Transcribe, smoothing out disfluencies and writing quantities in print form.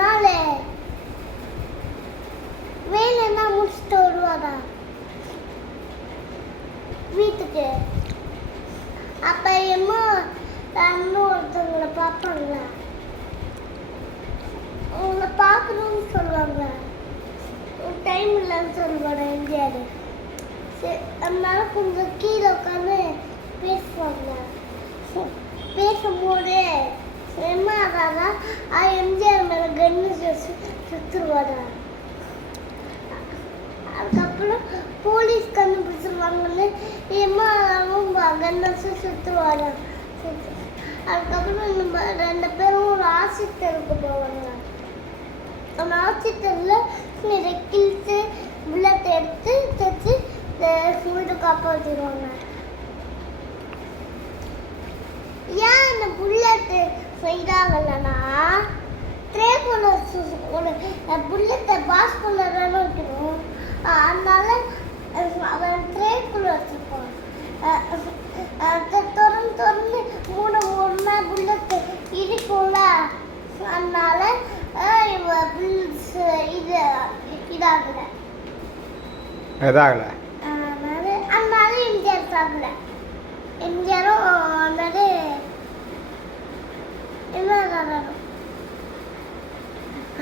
நாள் வேலைன்னா முடிச்சுட்டு வருவாரா வீட்டுக்கு. அப்போ எம்மா ஒருத்தவங்களை பார்ப்பாங்களா, உங்களை பார்க்கணும்னு சொல்லுவாங்க. டைம் இல்லைன்னு சொல்லுவாங்க எம்ஜிஆர். சரி, அதனால கொஞ்சம் கீழே உட்காந்து பேசுவாங்க. பேசும்போது என்ன ஆகாதா, எம்ஜிஆர் மேலே கன்னு சுற்றுவாரா. அதுக்கப்புறம் போலீஸ் கண்டுபிடிச்சிருவாங்கன்னு எம்மாவும் கன்னை சுற்றுவாரா. அதுக்கப்புறம் நம்ம 2 பேரும் ஒரு ஆசிரியருக்கு போவாங்க. அந்த ஆசிரியரில் கிழித்து புல்லட் எடுத்து தைச்சு வீடு காப்பாற்றிடுவாங்க. ஏன் அந்த புல்லட்டு செய்தாங்கல்லன்னா, ஒரு புல்லட்டை பாஸ் பண்ணதானே வைக்கணும். அதனால அவன் ட்ரேக்குள்ள வச்சுருப்பான். திறந்து மூணு புல்லட்டு இருக்கும்ல, அதனால இது இதாகல. அதனால எம்ஜிஆர் சாப்பிடல. எம்ஜிஆரும் என்ன